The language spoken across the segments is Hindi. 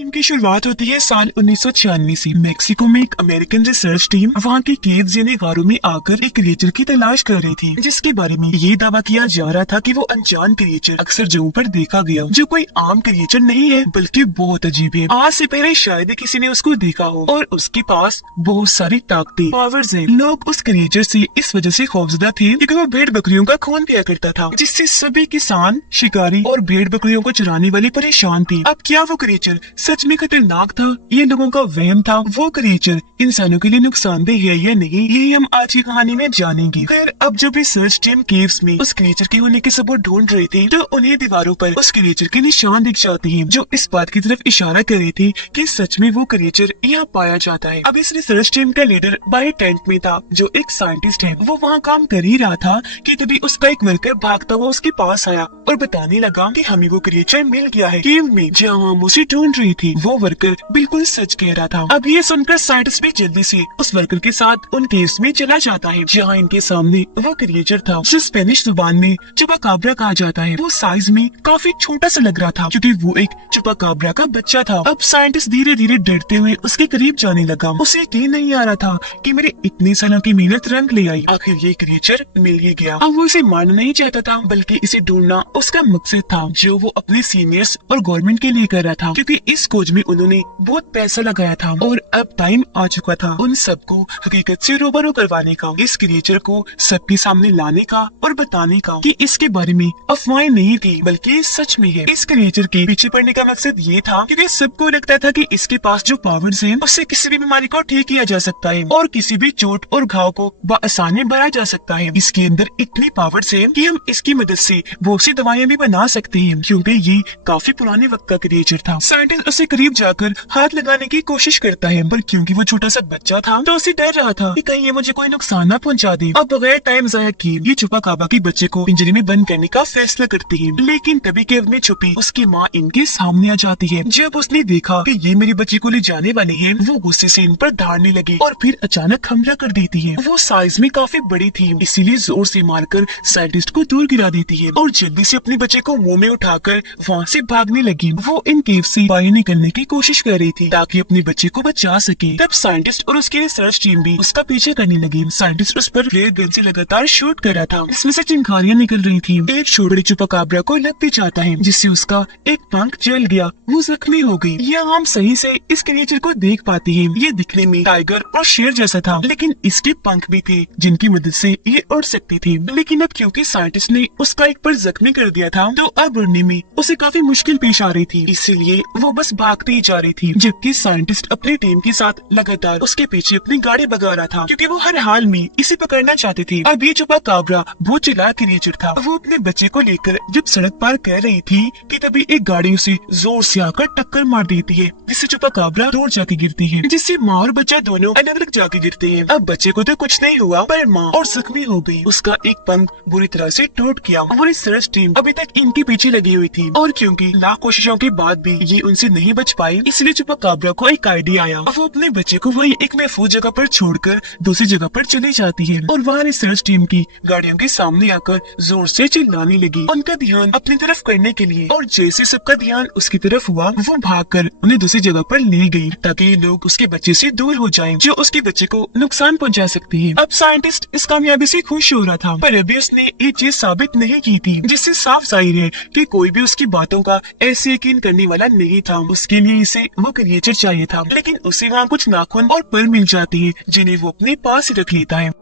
फिल्म की शुरुआत होती है साल 1996 से। मेक्सिको में एक अमेरिकन रिसर्च टीम वहाँ के केव्स यानी गारों में आकर एक क्रिएचर की तलाश कर रही थी, जिसके बारे में ये दावा किया जा रहा था कि वो अनजान क्रिएचर अक्सर जगहों पर देखा गया, जो कोई आम क्रिएचर नहीं है बल्कि बहुत अजीब है। आज से पहले शायद किसी ने उसको देखा हो और उसके पास बहुत सारी ताकतें, पावर्स हैं। लोग उस क्रिएचर से इस वजह से खौफजदा थे क्योंकि वो भेड़ बकरियों का खून पिया करता था, जिससे सभी किसान, शिकारी और भेड़ बकरियों को चराने वाले परेशान थे। अब क्या वो क्रिएचर सच में खतरनाक था, ये लोगों का वहम था? वो क्रिएचर इंसानों के लिए नुकसानदेह है या नहीं, ये हम आज की कहानी में जानेंगे। खैर, अब जब रिसर्च टीम केव्स में उस क्रिएचर के होने के सबूत ढूंढ रहे थे, तो उन्हें दीवारों पर उस क्रिएचर के निशान दिख जाते हैं, जो इस बात की तरफ इशारा कर रहे थे कि सच में वो क्रिएचर यहाँ पाया जाता है। अब इस रिसर्च टीम का लीडर बाहर टेंट में था, जो एक साइंटिस्ट है। वो वहाँ काम कर ही रहा था कि तभी उसका एक वर्कर भागता हुआ उसके पास आया और बताने लगा कि हमें वो क्रिएचर मिल गया है केव में, जहाँ हम उसे ढूंढ रही थी। वो वर्कर बिल्कुल सच कह रहा था। अब ये सुनकर साइंटिस्ट भी जल्दी से उस वर्कर के साथ उन केव्स में चला जाता है, जहाँ इनके सामने वो क्रिएचर था, जो स्पेनिश जुबान में चुपाकाब्रा कहा जाता है। वो साइज में काफी छोटा सा लग रहा था क्योंकि वो एक चुपाकाब्रा का बच्चा था। अब साइंटिस्ट धीरे धीरे डरते हुए उसके करीब जाने लगा। उसे यकीन नहीं आ रहा था कि मेरे इतने सालों की मेहनत रंग ले आई, आखिर ये क्रिएचर मिल ही गया। अब वो इसे मारना नहीं चाहता था, बल्कि इसे ढूंढना उसका मकसद था, जो वो अपने सीनियर्स और गवर्नमेंट के लिए कर रहा था, क्योंकि इस खोज में उन्होंने बहुत पैसा लगाया था और अब टाइम आ चुका था उन सबको हकीकत से रूबरू करवाने का, इस क्रिएचर को सबके सामने लाने का और बताने का कि इसके बारे में अफवाहें नहीं थी बल्कि सच में है। इस क्रिएचर के पीछे पड़ने का मकसद ये था क्योंकि सबको लगता था कि इसके पास जो पावर्स हैं, उससे किसी भी बीमारी को ठीक किया जा सकता है और किसी भी चोट और घाव को बआसानी भरा जा सकता है। इसके अंदर इतनी पावर्स है कि हम इसकी मदद से बहुत सी दवाइयाँ भी बना सकते हैं, क्योंकि ये काफी पुराने वक्त का क्रिएचर था। साइंटिस्ट उसे करीब जाकर हाथ लगाने की कोशिश करता है, पर क्योंकि वो छोटा सा बच्चा था तो उसे डर रहा था कि कहीं ये मुझे कोई नुकसान न पहुंचा दे। अब बगैर टाइम जाया किए ये चुपाकाबा के बच्चे को पिंजरे में बंद करने का फैसला करती है, लेकिन तभी केव में छुपी उसकी माँ इनके सामने आ जाती है। जब उसने देखा कि ये मेरे बच्चे को ले जाने वाले हैं, वो गुस्से से इन पर धाड़ने लगी और फिर अचानक हमला कर देती है। वो साइज में काफी बड़ी थी, इसीलिए जोर से मारकर साइंटिस्ट को दूर गिरा देती है और जल्दी से अपने बच्चे को मुंह में उठाकर वहाँ से भागने लगी। वो इन केव से बाहर निकलने की कोशिश कर रही थी ताकि अपने बच्चे को बचा सके। तब साइंटिस्ट और उसकी रिसर्च टीम भी उसका पीछे करने लगी। साइंटिस्ट उस पर फ्लेयर गन से लगातार शूट कर रहा था, इसमें से चिंगारियां निकल रही थी। एक छोटी चुपाकाब्रा को लग भी जाता है, जिससे उसका एक पंख जल गया, वो जख्मी हो गई। यहाँ हम सही से इस क्रिएचर को देख पाते हैं। ये दिखने में टाइगर और शेर जैसा था, लेकिन इसके पंख भी थे जिनकी मदद से ये उड़ सकती थी। लेकिन अब क्योंकि साइंटिस्ट ने उसका एक पर जख्मी कर दिया था, तो अब उड़ने में उसे काफी मुश्किल पेश आ रही थी, इसीलिए वो बस भागती ही जा रही थी, जबकि साइंटिस्ट अपनी टीम के साथ लगातार उसके पीछे अपनी गाड़ी भगा रहा था, क्योंकि वो हर हाल में इसे पकड़ना चाहते थे। अब ये चुपाकाब्रा बहुत चिल्लाया क्रिएचर था। वो अपने बच्चे को लेकर जब सड़क पार कर रही थी कि तभी एक गाड़ी उसे जोर से आकर टक्कर मार देती है, जिससे चुपाकाब्रा दूर जाके गिरती है, जिससे माँ और बच्चा दोनों अलग अलग जाके गिरते हैं। अब बच्चे को तो कुछ नहीं हुआ, पर माँ और जख्मी हो गई। उसका एक पंख बुरी तरह से टूट गया और रिसर्च टीम अभी तक इनके पीछे लगी हुई थी, और क्योंकि लाख कोशिशों के बाद भी ये उनसे नहीं बच पाई, इसलिए चुपाकाब्रा को एक आइडिया आया। वो अपने बच्चे को वही एक महफूज जगह पर छोड़कर दूसरी जगह पर चली जाती है और वहाँ रिसर्च टीम की गाड़ियों के सामने आकर जोर से चिल्लाने लगी, उनका ध्यान अपनी तरफ करने के लिए। और जैसे सबका ध्यान उसकी तरफ हुआ, वो भागकर उन्हें दूसरी जगह पर ले गई ताकि ये लोग उसके बच्चे से दूर हो जाएं, जो उसके बच्चे को नुकसान पहुंचा सकते हैं। अब साइंटिस्ट इस कामयाबी से खुश हो रहा था, पर अभी उसने एक चीज साबित नहीं की थी, जिससे साफ जाहिर है कि कोई भी उसकी बातों का ऐसे यकीन करने वाला नहीं था। उसके लिए इसे वो क्रिएचर चाहिए था, लेकिन उसे वहाँ कुछ नाखून और पर मिल जाते हैं, जिन्हें वो अपने पास ही रख लेता है।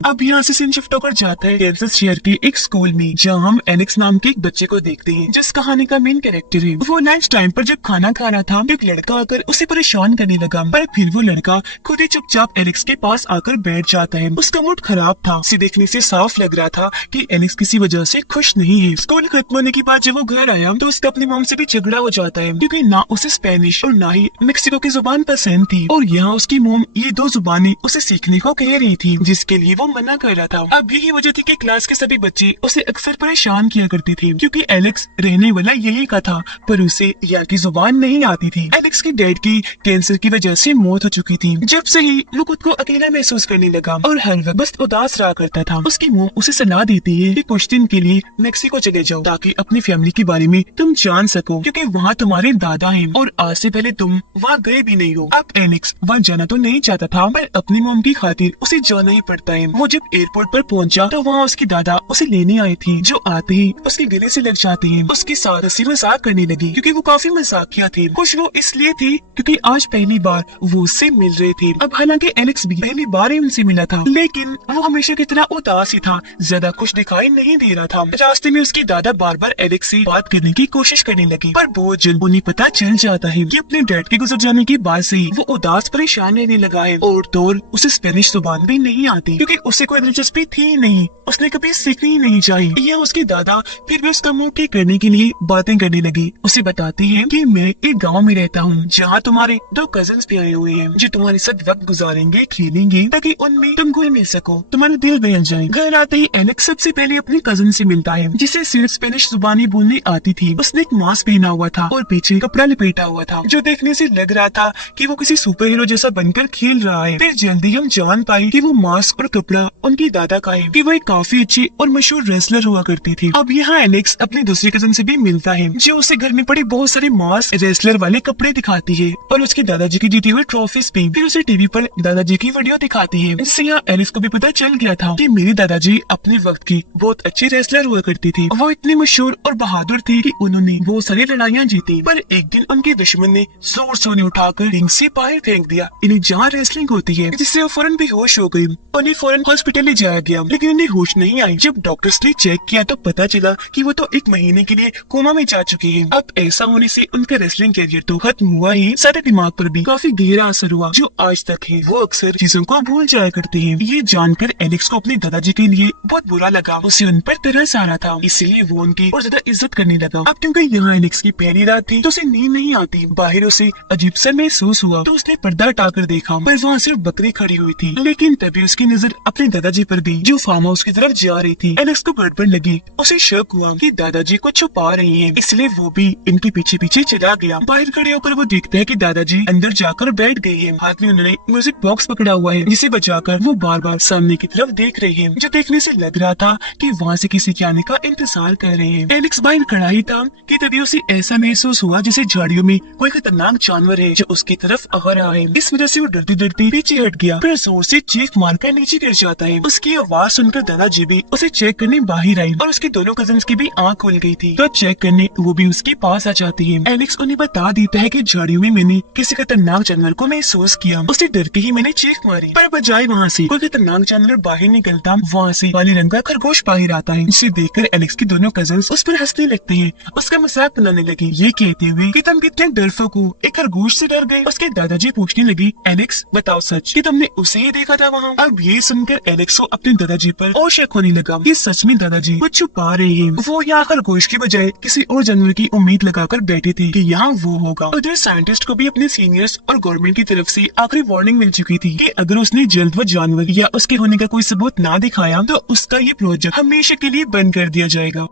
अब यहाँ से सीन शिफ्ट होकर जाता है कैंसस शहर के एक स्कूल में, जहाँ हम एलेक्स नाम के एक बच्चे को देखते हैं, जिस कहानी का मेन कैरेक्टर है। वो लंच टाइम पर जब खाना खा रहा था, एक लड़का आकर उसे परेशान करने लगा, पर फिर वो लड़का खुद ही चुपचाप एलेक्स के पास आकर बैठ जाता है। उसका मूड खराब था, उसे देखने से साफ लग रहा था कि एलेक्स किसी वजह से खुश नहीं है। स्कूल खत्म होने के बाद जब वो घर आया तो उसका अपनी मॉम से भी झगड़ा हो जाता है, क्योंकि ना उसे स्पेनिश और ना ही मेक्सिको की जुबान पसंद थी, और यहाँ उसकी मॉम ये दो जुबानें उसे सीखने को कह रही थी, जिसके लिए वो मना कर रहा था। अब यही वजह थी कि क्लास के सभी बच्चे उसे अक्सर परेशान किया करते थे, क्योंकि एलेक्स रहने वाला यही का था, पर उसे यहाँ की जुबान नहीं आती थी। एलेक्स के डैड की कैंसर की वजह से मौत हो चुकी थी। जब से ही वो खुद को अकेला महसूस करने लगा और हर वक्त बस उदास रहा करता था। उसकी मॉम उसे सलाह देती है कि कुछ दिन के लिए मेक्सिको चले जाओ ताकि अपनी फैमिली के बारे में तुम जान सको, क्योंकि वहाँ तुम्हारे दादा हैं और आज से पहले तुम वहाँ गए भी नहीं हो। अब एलेक्स वहाँ जाना तो नहीं चाहता था, पर अपनी मॉम की खातिर उसे जाना ही पड़ता है। वो जब एयरपोर्ट पर पहुंचा तो वहाँ उसकी दादा उसे लेने आई थी, जो आते ही उसके गले से लग जाते हैं। उसके साथ हंसी मजाक करने लगी, क्योंकि वो काफी मजाकिया थे। खुश वो इसलिए थी क्योंकि आज पहली बार वो उससे मिल रहे थे। अब हालांकि एलेक्स भी पहली बार ही उनसे मिला था, लेकिन वो हमेशा की तरह उदास ही था, ज्यादा खुश दिखाई नहीं दे रहा था। रास्ते में उसकी दादा बार बार एलेक्स से बात करने की कोशिश करने लगी, पर बहुत जल्द उन्हें पता चल जाता है कि अपने डैड के गुजर जाने के बाद से ही वो उदास परेशान रहने लगा है। और तो उसे स्पेनिश जुबान भी नहीं आती, क्योंकि उसे कोई दिलचस्पी थी ही नहीं, उसने कभी सीखनी ही नहीं चाहिए। यह उसके दादा फिर भी उसका मुंह ठीक करने के लिए बातें करने लगी। उसे बताते हैं कि मैं एक गांव में रहता हूँ जहाँ तुम्हारे 2 कजिन्स भी आए हुए हैं, जो तुम्हारे साथ वक्त गुजारेंगे, खेलेंगे, ताकि उनमें तुम घुल मिल सको, तुम्हारे दिल बहल जाए। घर आते ही एलेक्स सबसे पहले अपने कजिन से मिलता है, जिसे सिर्फ स्पेनिश जुबानी बोलने आती थी। उसने एक मास्क पहना हुआ था और पीछे कपड़ा लपेटा हुआ था, जो देखने से लग रहा था कि वो किसी सुपर हीरो जैसा बनकर खेल रहा है। फिर जल्दी हम जान पाए कि वो मास्क और कपड़ा उनकी दादा का है, कि वो एक काफी अच्छी और मशहूर रेसलर हुआ करती थी। अब यहाँ एलेक्स अपने दूसरे कजिन से भी मिलता है, जो उसे घर में पड़े बहुत सारे मास्क, रेसलर वाले कपड़े दिखाती है और उसके दादाजी की जीती हुई ट्रॉफीज भी। फिर उसे टीवी पर दादाजी की वीडियो दिखाती है, जिससे यहाँ एलेक्स को भी पता चल गया था कि मेरे दादाजी अपने वक्त की बहुत अच्छी रेसलर हुआ करती थी। वो इतनी मशहूर और बहादुर थी कि उन्होंने बहुत सारी लड़ाइयाँ जीती, पर एक दिन उनके दुश्मन ने जोर से उन्हें उठाकर रिंग से बाहर फेंक दिया, इन्हें जहाँ रेसलिंग होती है, जिससे वो फौरन बेहोश हो गई। उन्हें फौरन हॉस्पिटल ले जाया गया, लेकिन उन्हें होश नहीं आई। जब डॉक्टर्स ने चेक किया तो पता चला कि वो तो 1 महीने के लिए कोमा में जा चुकी है। अब ऐसा होने से उनका रेसलिंग कैरियर तो खत्म हुआ ही, सारे दिमाग पर भी काफी गहरा असर हुआ, जो आज तक है। वो अक्सर चीजों को भूल जाया करते हैं। ये जानकर एलेक्स को अपने दादाजी के लिए बहुत बुरा लगा, उसे उन पर तरस आ रहा था, इसलिए वो उनकी और ज्यादा इज्जत करने लगा। अब क्योंकि यहाँ एलेक्स की पहली रात थी तो उसे नींद नहीं आती। बाहर उसे अजीब सा महसूस हुआ तो उसने पर्दा हटाकर देखा, पर वहाँ सिर्फ बकरी खड़ी हुई थी। लेकिन तभी उसकी नजर अपने दादाजी पर गई, जो फार्म हाउस की तरफ जा रही थी। एलेक्स को गड़बड़ लगी, उसे शक हुआ कि दादाजी को छुपा रही है, इसलिए वो भी इनके पीछे पीछे चला गया। बाहर खड़े होकर वो देखता है कि दादाजी अंदर जाकर बैठ गए हैं। हाथ में उन्होंने म्यूजिक बॉक्स पकड़ा हुआ है, जिसे बजाकर वो बार बार सामने की तरफ देख रहे हैं, जो देखने से लग रहा था कि वहाँ से किसी के आने का इंतजार कर रहे हैं। एलेक्स बाहर खड़ा ही था कि तभी उसे ऐसा महसूस हुआ जैसे झाड़ियों में कोई खतरनाक जानवर है जो उसकी तरफ आ रहा है। इस वजह से वो डरते डरते पीछे हट गया, फिर जोर से चीख मारकर नीचे गिर जाता है। उसकी आवाज सुनकर दादाजी भी उसे चेक करने बाहर आई और उसके दोनों कजिन्स की भी आंख खुल गई थी, तो चेक करने वो भी उसके पास आ जाती है। एलेक्स उन्हें बता देता है कि झाड़ियों में मैंने किसी खतरनाक जानवर को महसूस किया, उससे डर के ही मैंने चीख मारी, पर बजाय वहाँ से कोई खतरनाक जानवर बाहर निकलता, वहाँ से काले रंग का खरगोश बाहर आता है, जिसे देखकर एलेक्स के दोनों कजिन्स उस पर हंसने लगते हैं, उसका मजाक बनाने लगे, ये कहते हुए कि तुम कितने डरपोक हो, एक खरगोश से डर गए। उसके दादाजी पूछने लगी, एलेक्स बताओ सच कि तुमने उसे ही देखा था वहाँ? अब ये सुनकर एलेक्स को अपने दादाजी पर और शक होने लगा, ये सच में दादाजी कुछ छुपा रहे हैं। वो यहाँ खरगोश की बजाय किसी और जानवर की उम्मीद लगाकर बैठे थे कि यहाँ वो होगा। उधर साइंटिस्ट को भी अपने सीनियर्स और गवर्नमेंट की तरफ से आखिरी वार्निंग मिल चुकी थी कि अगर उसने जल्द वो जानवर या उसके होने का कोई सबूत ना दिखाया तो उसका ये प्रोजेक्ट हमेशा के लिए बंद कर दिया जाएगा।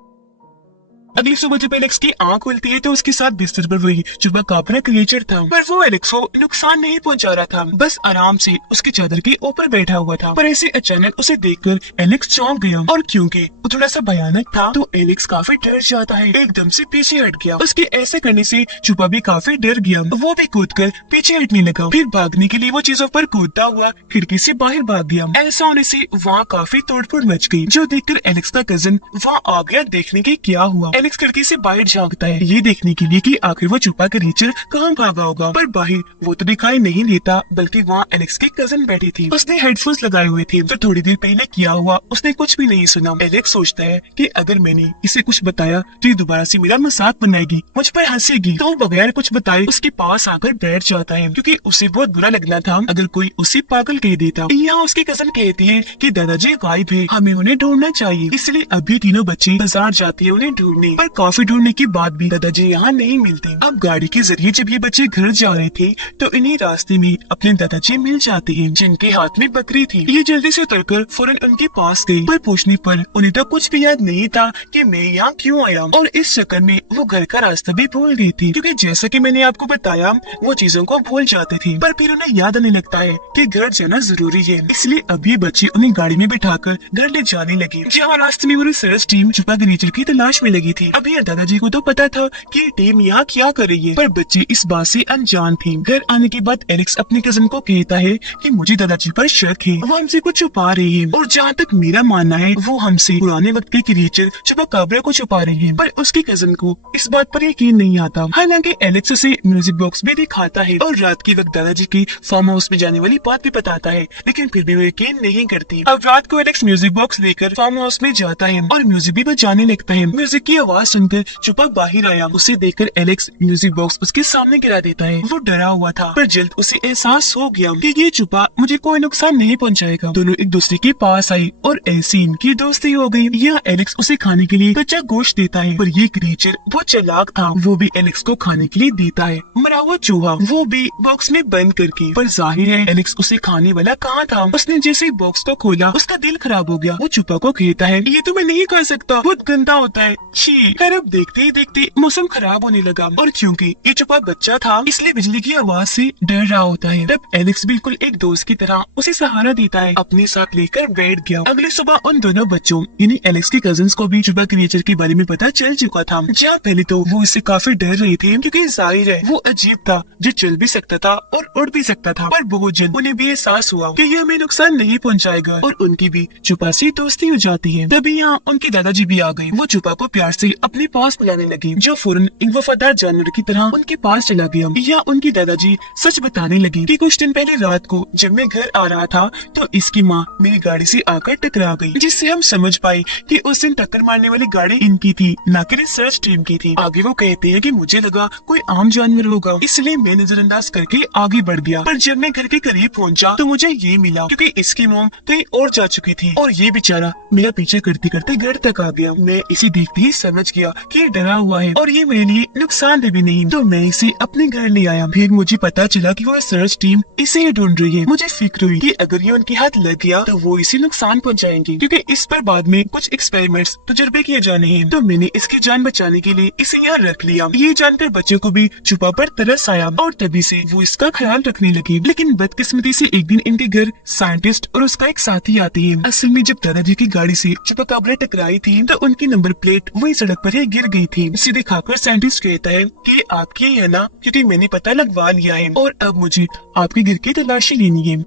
अगली सुबह जब एलेक्स की आंख खुलती है तो उसके साथ बिस्तर पर वही चुपाकापरा क्रिएचर था, पर वो एलेक्स को नुकसान नहीं पहुंचा रहा था, बस आराम से उसकी चादर के ऊपर बैठा हुआ था। पर ऐसे अचानक उसे देखकर एलेक्स चौंक गया, और क्योंकि वो थोड़ा सा भयानक था तो एलेक्स काफी डर जाता है, एकदम से पीछे हट गया। उसके ऐसे करने से चुपा भी काफी डर गया, वो भी कूदकर पीछे हटने लगा। फिर भागने के लिए वो चीजों पर कूदता हुआ खिड़की से बाहर भाग गया। ऐसा होने से वहाँ काफी तोड़फोड़ मच गई, जो देखकर एलेक्स का कजिन वहाँ आ गया देखने के क्या हुआ। एलेक्स खिड़की से बाहर झांकता है, ये देखने के लिए कि आखिर वो छुपा क्रिएचर कहाँ भागा होगा, पर बाहर वो तो दिखाई नहीं देता, बल्कि वहाँ एलेक्स की कजिन बैठी थी। उसने हेडफोन्स लगाए हुए थे, तो थोड़ी देर पहले किया हुआ उसने कुछ भी नहीं सुना। एलेक्स सोचता है कि अगर मैंने इसे कुछ बताया तो ये दोबारा से मेरा मजाक बनाएगी, मुझ पर हंसेगी, तो बगैर कुछ बताए उसके पास आकर बैठ जाता है, क्योंकि उसे बहुत बुरा लगना था अगर कोई उसे पागल कह देता। यहाँ उसकी कजिन कहती है कि दादाजी गायब है, हमें उन्हें ढूंढना चाहिए, इसलिए अभी तीनों बच्चे बाजार जाते हैं उन्हें ढूंढने। पर काफी ढूंढने के बाद भी दादाजी यहाँ नहीं मिलते। अब गाड़ी के जरिए जब ये बच्चे घर जा रहे थे तो इन्हीं रास्ते में अपने दादाजी मिल जाते हैं, जिनके हाथ में बकरी थी। ये जल्दी से उतरकर फौरन उनके पास गई, पर पूछने पर उन्हें तो कुछ भी याद नहीं था कि मैं यहाँ क्यों आया, और इस चक्कर में वो घर का रास्ता भी भूल गई थी, क्योंकि जैसा कि मैंने आपको बताया वो चीजों को भूल जाते थे, पर फिर उन्हें याद आने लगता है कि घर जाना जरूरी है। इसलिए अब ये बच्चे उन्हें गाड़ी में बिठाकर घर ले जाने लगे, जहाँ रास्ते में वो रिसर्च टीम छुपा क्रीचर की तलाश में लगी थी। अब यार दादाजी को तो पता था कि टीम यहाँ क्या कर रही है, पर बच्चे इस बात से अनजान थे। घर आने के बाद एलेक्स अपने कजन को कहता है कि मुझे दादाजी पर शक है, वो हमसे कुछ छुपा रही है, और जहाँ तक मेरा मानना है वो हमसे पुराने वक्त के क्रीचर चुपाकाब्रा को छुपा रही है। पर उसके कजन को इस बात पर यकीन नहीं आता। हालांकि एलेक्स उसे म्यूजिक बॉक्स भी दिखाता है और रात के वक्त दादाजी की फार्म हाउस में जाने वाली बात भी बताता है, लेकिन फिर भी वो यकीन नहीं करती। अब रात को एलेक्स म्यूजिक बॉक्स लेकर फार्म हाउस में जाता है और म्यूजिक भी बजाने लगता है। म्यूजिक की आवाज सुनकर चुपा बाहर आया, उसे देखकर एलेक्स म्यूजिक बॉक्स उसके सामने गिरा देता है। वो डरा हुआ था, पर जल्द उसे एहसास हो गया कि ये चुपा मुझे कोई नुकसान नहीं पहुंचाएगा। दोनों एक दूसरे के पास आई और ऐसी इनकी दोस्ती हो गई। यह एलेक्स उसे खाने के लिए कच्चा गोश्त देता है, पर ये क्रीचर बहुत चालाक था, वो भी एलेक्स को खाने के लिए देता है मरा हुआ चूहा, वो भी बॉक्स में बंद करके। पर जाहिर है एलेक्स उसे खाने वाला कहाँ था। उसने जैसे बॉक्स को खोला उसका दिल खराब हो गया। वो चुपा को कहता है ये तो मैं नहीं खा सकता, बहुत गंदा होता है, छी। खैर अब देखते ही देखते मौसम खराब होने लगा, और क्योंकि ये चुपा बच्चा था इसलिए बिजली की आवाज से डर रहा होता है। तब एलेक्स बिल्कुल एक दोस्त की तरह उसे सहारा देता है, अपने साथ लेकर बैठ गया। अगली सुबह उन दोनों बच्चों यानी एलेक्स के कजिन्स को भी चुपा क्रिएचर के बारे में पता चल चुका था। जहाँ पहले तो वो इससे काफी डर रहे थे, क्योंकि जाहिर है वो अजीब था जो चल भी सकता था और उड़ भी सकता था, पर बहुत जल्द उन्हें भी एहसास हुआ कि ये हमें नुकसान नहीं पहुंचाएगा, और उनकी भी चुपा से दोस्ती हो जाती है। तभी यहाँ उनके दादाजी भी आ गए। वो चुपा को प्यार से अपने पास बुलाने लगे, जो फौरन एक वफादार जानवर की तरह उनके पास चला गया। यहाँ उनके दादाजी सच बताने लगे कि कुछ दिन पहले रात को जब मैं घर आ रहा था तो इसकी माँ मेरी गाड़ी से आकर टकरा गई, जिससे हम समझ पाए कि उस दिन टक्कर मारने वाली गाड़ी इनकी थी, न कि रिसर्च टीम की थी। आगे वो कहते हैं कि मुझे लगा कोई आम जानवर होगा, इसलिए मैं नजरअंदाज करके आगे बढ़ गया, पर जब मैं घर के करीब पहुंचा तो मुझे ये मिला क्योंकि इसकी मॉम कहीं और जा चुकी थी, और ये बेचारा मेरा पीछे करते करते घर तक आ गया। मैं इसे देखते ही समझ गया कि ये डरा हुआ है और ये मेरे लिए नुकसानदेह भी नहीं, तो मैं इसे अपने घर ले आया। फिर मुझे पता चला कि वो रिसर्च टीम इसे ही ढूंढ रही है। मुझे फिक्र हुई कि अगर ये उनके हाथ लग गया तो वो इसे नुकसान पहुंचाएंगे, क्योंकि इस पर बाद में कुछ एक्सपेरिमेंट्स तजुर्बे किए जाने हैं। तो मैंने इसकी जान बचाने के लिए इसे यहाँ रख लिया। ये जानकर बच्चों को भी चुपा पर तरस आया और तभी से वो इसका ख्याल रखने लगे। लेकिन बदकिस्मती से एक दिन इनके घर साइंटिस्ट और उसका एक साथी आते हैं। असल में जब दादाजी की गाड़ी से चुपाकाब्रा टकराई थी तो उनकी नंबर प्लेट वही सड़क पर ही गिर गई थी। इसे दिखाकर साइंटिस्ट कहता है कि आपकी है ना, क्योंकि मैंने पता लगवा लिया है और अब मुझे आपके घर की तलाशी लेनी है।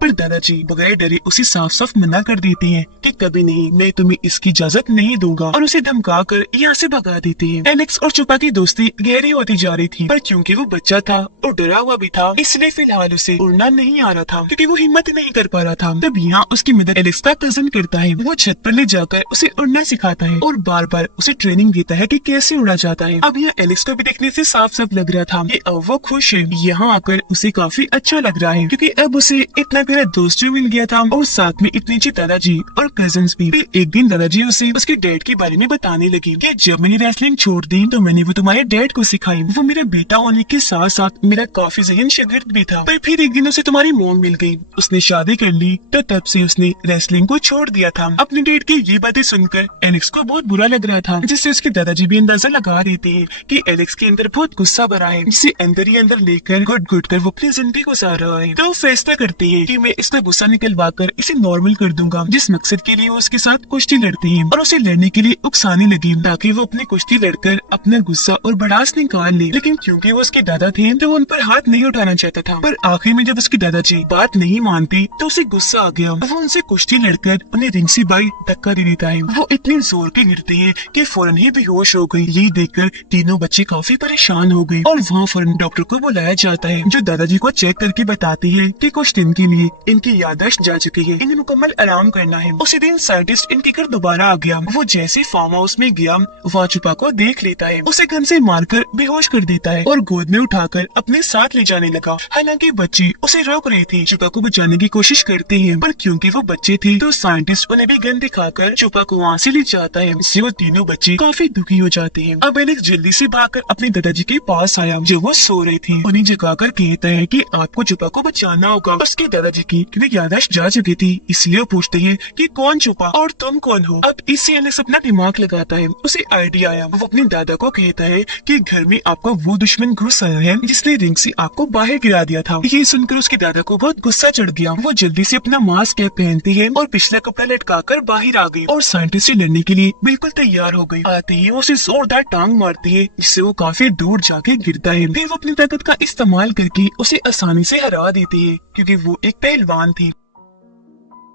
पर दादाजी बगैर डरे उसे साफ साफ मना कर देते हैं कि कभी नहीं, मैं तुम्हें इसकी इजाजत नहीं दूंगा, और उसे धमका कर यहाँ से भगा देते हैं। एलेक्स और चुपा की दोस्ती गहरी होती जा रही थी, पर क्योंकि वो बच्चा था और डरा हुआ भी था इसलिए फिलहाल उसे उड़ना नहीं आ रहा था, क्योंकि वो हिम्मत नहीं कर पा रहा था। तब यहाँ उसकी मदद एलेक्स का कजन करता है। वो छत पर ले जाकर उसे उड़ना सिखाता है और बार बार उसे ट्रेनिंग देता है कि कैसे उड़ा जाता है। अब यहाँ एलेक्स को भी देखने से साफ साफ लग रहा था कि अब वो खुश है। यहाँ आकर उसे काफी अच्छा लग रहा है, क्योंकि अब उसे इतना मेरा दोस्त भी मिल गया था और साथ में इतने अच्छे दादाजी और कजन्स भी। फिर एक दिन दादाजी उसे उसके डैड के बारे में बताने लगे कि जब मैंने रेसलिंग छोड़ दी तो मैंने वो तुम्हारे डैड को सिखाई। वो मेरा बेटा होने के साथ साथ मेरा काफी ज़हीन शागिर्द भी था, पर फिर एक दिन उसे तुम्हारी मॉम मिल गई, उसने शादी कर ली, तो तब से उसने रेसलिंग को छोड़ दिया था। अपने डैड की ये बातें सुनकर एलेक्स को बहुत बुरा लग रहा था, जिससे उसके दादाजी भी अंदाजा लगा देते हैं कि एलेक्स के अंदर बहुत गुस्सा भरा है, जिसे अंदर ही अंदर लेकर घुट घुट कर वो अपनी जिंदगी गुजार रहा है। तो फैसला करते हैं कि मैं इसका गुस्सा निकलवा कर इसे नॉर्मल कर दूंगा, जिस मकसद के लिए वो उसके साथ कुश्ती लड़ते हैं, और उसे लड़ने के लिए उकसाने लगे ताकि वो अपनी कुश्ती लड़कर अपना गुस्सा और भड़ास निकाल ले। लेकिन क्योंकि वो उसके दादा थे तो वो उन पर हाथ नहीं उठाना चाहता था, पर आखिर में जब उसके दादाजी बात नहीं मानते तो उसे गुस्सा आ गया। वो उनसे कुश्ती लड़कर उन्हें रिंग से बाई धक्का दे देता है। वो इतने जोर के गिरते हैं कि फौरन ही बेहोश हो गई। ये देखकर तीनों बच्चे काफी परेशान हो गए और वहाँ फौरन डॉक्टर को बुलाया जाता है, जो दादाजी को चेक करके बताती है कि कुछ दिन के लिए कि इनकी याददाश्त जा चुकी है, इन्हें मुकम्मल आराम करना है। उसी दिन साइंटिस्ट इनके घर दोबारा आ गया। वो जैसे फार्म हाउस में गया वहाँ छुपा को देख लेता है, उसे गन से मारकर बेहोश कर देता है और गोद में उठाकर अपने साथ ले जाने लगा। हालांकि बच्चे उसे रोक रहे थे, छुपा को बचाने की कोशिश करते हैं, पर क्योंकि वो बच्चे थे तो साइंटिस्ट उन्हें भी गन दिखाकर छुपा को वहाँ से ले जाता है। इससे वो तीनों बच्चे काफी दुखी हो जाते हैं। अब एलेक्स जल्दी से भागकर अपने दादाजी के पास आया जो वो सो रहे थे। उन्हें जगाकर कहता है कि आपको छुपा को बचाना होगा। उसके दादाजी की याददाश्त जा चुकी थी, इसलिए वो पूछते हैं कि कौन छुपा और तुम कौन हो। अब इससे एलेक्स अपना दिमाग लगाता है, उसे आइडिया आया। वो अपने दादा को कहता है कि घर में आपका वो दुश्मन घुस आया है जिसने रिंग से आपको बाहर गिरा दिया था। ये सुनकर उसके दादा को बहुत गुस्सा चढ़ गया। वो जल्दी से अपना मास्क कैप पहनती है और पिछला कपड़ा लटकाकर बाहर आ गई और साइंटिस्ट से लड़ने के लिए बिल्कुल तैयार हो गई। आते ही वो उसे जोरदार टांग मारती है जिससे वो काफी दूर जाके गिरता है। फिर वो अपनी ताकत का इस्तेमाल करके उसे आसानी से हरा देती है क्योंकि वो एक पहलवान थी।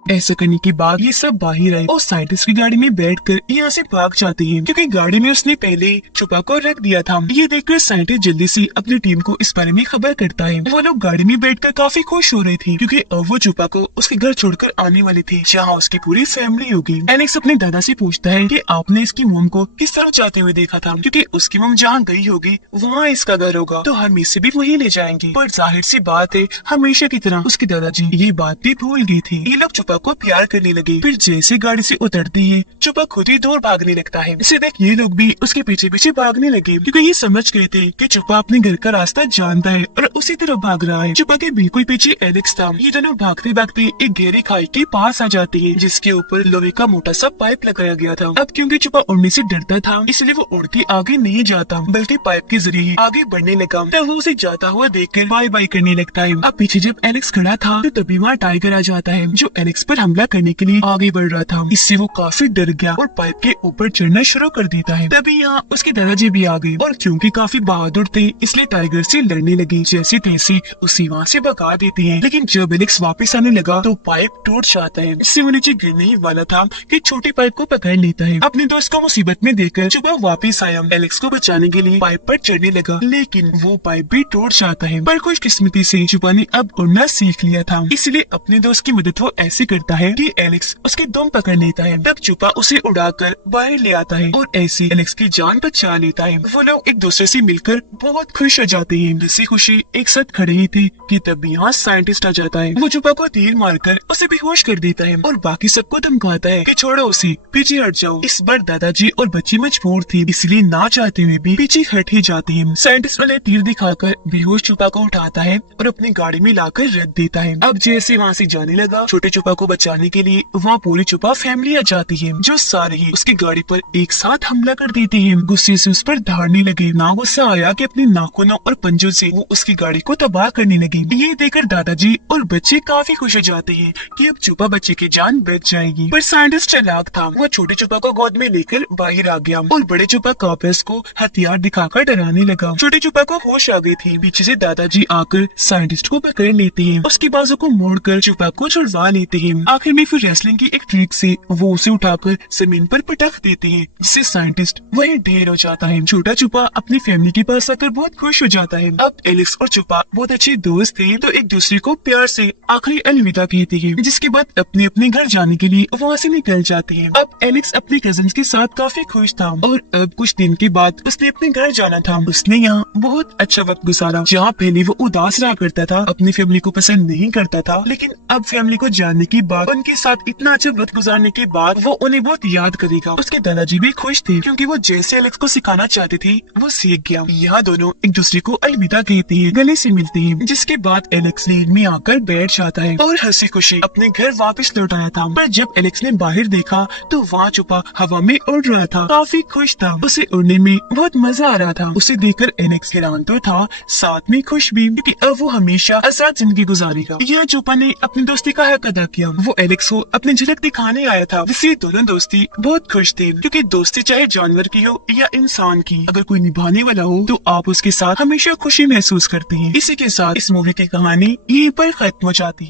ऐसा करने के बाद ये सब बाहर आए और साइंटिस्ट की गाड़ी में बैठकर यहाँ से भाग जाते हैं क्योंकि गाड़ी में उसने पहले छुपा को रख दिया था। ये देखकर साइंटिस्ट जल्दी से अपनी टीम को इस बारे में खबर करता है। वो लोग गाड़ी में बैठकर काफी खुश हो रहे थे क्योंकि अब वो छुपा को उसके घर छोड़कर आने वाले थे जहाँ उसकी पूरी फैमिली होगी। एलेक्स अपने दादा से पूछता है कि आपने इसकी मॉम को किस तरह जाते हुए देखा था, क्योंकि उसकी मॉम जहाँ गई होगी वहाँ इसका घर होगा तो हम इसे भी वही ले जाएंगे। पर जाहिर सी बात है हमेशा की तरह उसके दादाजी ये बात भी भूल गई थी। ये लोग छुपा को प्यार करने लगे। फिर जैसे गाड़ी से उतरती है छुपा खुद ही दूर भागने लगता है। इसे देख ये लोग भी उसके पीछे पीछे भागने लगे क्योंकि ये समझ गए थे कि छुपा अपने घर का रास्ता जानता है और उसी तरफ भाग रहा है। छुपा के बिल्कुल पीछे एलेक्स था। ये दोनों भागते भागते एक गहरी खाई के पास आ जाते हैं जिसके ऊपर लोहे का मोटा सा पाइप लगाया गया था। अब क्योंकि छुपा उड़ने से डरता था इसलिए वो उड़ के आगे नहीं जाता बल्कि पाइप के जरिए ही आगे बढ़ने लगा। तब वो उसे जाता हुआ देखकर बाय बाय करने लगता है। अब पीछे जब एलेक्स खड़ा था तो तभी वहाँ टाइगर आ जाता है जो एलेक्स पर हमला करने के लिए आगे बढ़ रहा था। इससे वो काफी डर गया और पाइप के ऊपर चढ़ना शुरू कर देता है। तभी यहाँ उसके दादाजी भी आ गए और क्योंकि काफी बहादुर थे इसलिए टाइगर से लड़ने लगे। जैसे तैसे उसी वहाँ से भगा देते हैं। लेकिन जब एलेक्स वापस आने लगा तो पाइप टूट जाता है। इससे वो नीचे गिरने ही वाला था कि छोटी पाइप को पकड़ लेता है। अपने दोस्त को मुसीबत में देखकर छुपा वापस आया। एलेक्स को बचाने के लिए पाइप पर चढ़ने लगा लेकिन वो पाइप भी टूट जाता है। पर खुशकिस्मती से छुपा ने अब उड़ना सीख लिया था इसलिए अपने दोस्त की मदद वो ऐसे करता है कि एलेक्स उसके दम पकड़ लेता है। तब छुपा उसे उड़ाकर बाहर ले आता है और ऐसे एलेक्स की जान बचा लेता है। वो लोग एक दूसरे से मिलकर बहुत खुश हो जाते हैं। जैसे खुशी एक साथ खड़े ही थे कि तब यहाँ साइंटिस्ट आ जाता है। वो छुपा को तीर मारकर उसे बेहोश कर देता है और बाकी सबको धमकाता है कि छोड़ो उसे, पीछे हट जाओ। इस बार दादाजी और बच्चे मजबूर थे इसलिए ना चाहते हुए भी पीछे हट ही जाते हैं। साइंटिस्ट उन्हें तीर दिखाकर बेहोश छुपा को उठाता है और अपनी गाड़ी में लाकर रख देता है। अब जैसे वहाँ से जाने लगा छोटे छुपा को बचाने के लिए वहाँ पूरी छुपा फैमिली आ जाती है जो सारे ही उसकी गाड़ी पर एक साथ हमला कर देते हैं। गुस्से से उस पर धाड़ने लगे। ना गुस्सा आया कि अपने नाखूनों और पंजों से वो उसकी गाड़ी को तबाह करने लगे। ये देखकर दादाजी और बच्चे काफी खुश हो जाते हैं कि अब छुपा बच्चे की जान बच जाएगी। पर साइंटिस्ट चालाक था। वो छोटे छुपा को गोद में लेकर बाहर आ गया और बड़े छुपा कापिस को हथियार दिखाकर डराने लगा। छोटे छुपा को होश आ गई थी। पीछे से दादाजी आकर साइंटिस्ट को पकड़ लेते हैं। उसकी बाजू को मोड़कर छुपा को छुड़वा लेते हैं। आखिर में फिर रेसलिंग की एक ट्रिक से वो उसे उठाकर जमीन पर पटक देते हैं जिससे साइंटिस्ट वहीं ढेर हो जाता है। छोटा छुपा अपनी फैमिली के पास आकर बहुत खुश हो जाता है। अब एलेक्स और छुपा बहुत अच्छे दोस्त थे तो एक दूसरे को प्यार से आखिरी अलविदा कहते हैं जिसके बाद अपने अपने घर जाने के लिए वहाँ से निकल जाते हैं। अब एलेक्स अपने कजिन्स के साथ काफी खुश था और अब कुछ दिन के बाद उसने अपने घर जाना था। उसने यहाँ बहुत अच्छा वक्त गुजारा। जहाँ पहले वो उदास रहा करता था, अपनी फैमिली को पसंद नहीं करता था, लेकिन अब फैमिली को जानने के बाद, उनके साथ इतना अच्छा वक्त गुजारने के बाद वो उन्हें बहुत याद करेगा। उसके दादाजी भी खुश थे क्योंकि वो जैसे एलेक्स को सिखाना चाहते थे वो सीख गया। यहाँ दोनों एक दूसरे को अलविदा कहते हैं, गले से मिलते हैं, जिसके बाद एलेक्स ट्रेन में आकर बैठ जाता है और हंसी खुशी अपने घर वापस लौट आया था। पर जब एलेक्स ने बाहर देखा तो वहाँ छुपा हवा में उड़ रहा था, काफी खुश था। उसे उड़ने में बहुत मजा आ रहा था। उसे देखकर एलेक्स हैरान तो था, साथ में खुश भी, क्योंकि अब वो हमेशा आजाद जिंदगी गुजारेगा। यह छुपा ने अपनी दोस्ती का हक अदा किया। वो एलेक्स को अपनी झलक दिखाने आया था, जिससे दोनों दोस्ती बहुत खुश थे, क्योंकि दोस्ती चाहे जानवर की हो या इंसान की, अगर कोई निभाने वाला हो तो आप उसके साथ हमेशा खुशी महसूस करते हैं। इसी के साथ इस मूवी की कहानी यहीं पर खत्म हो जाती है।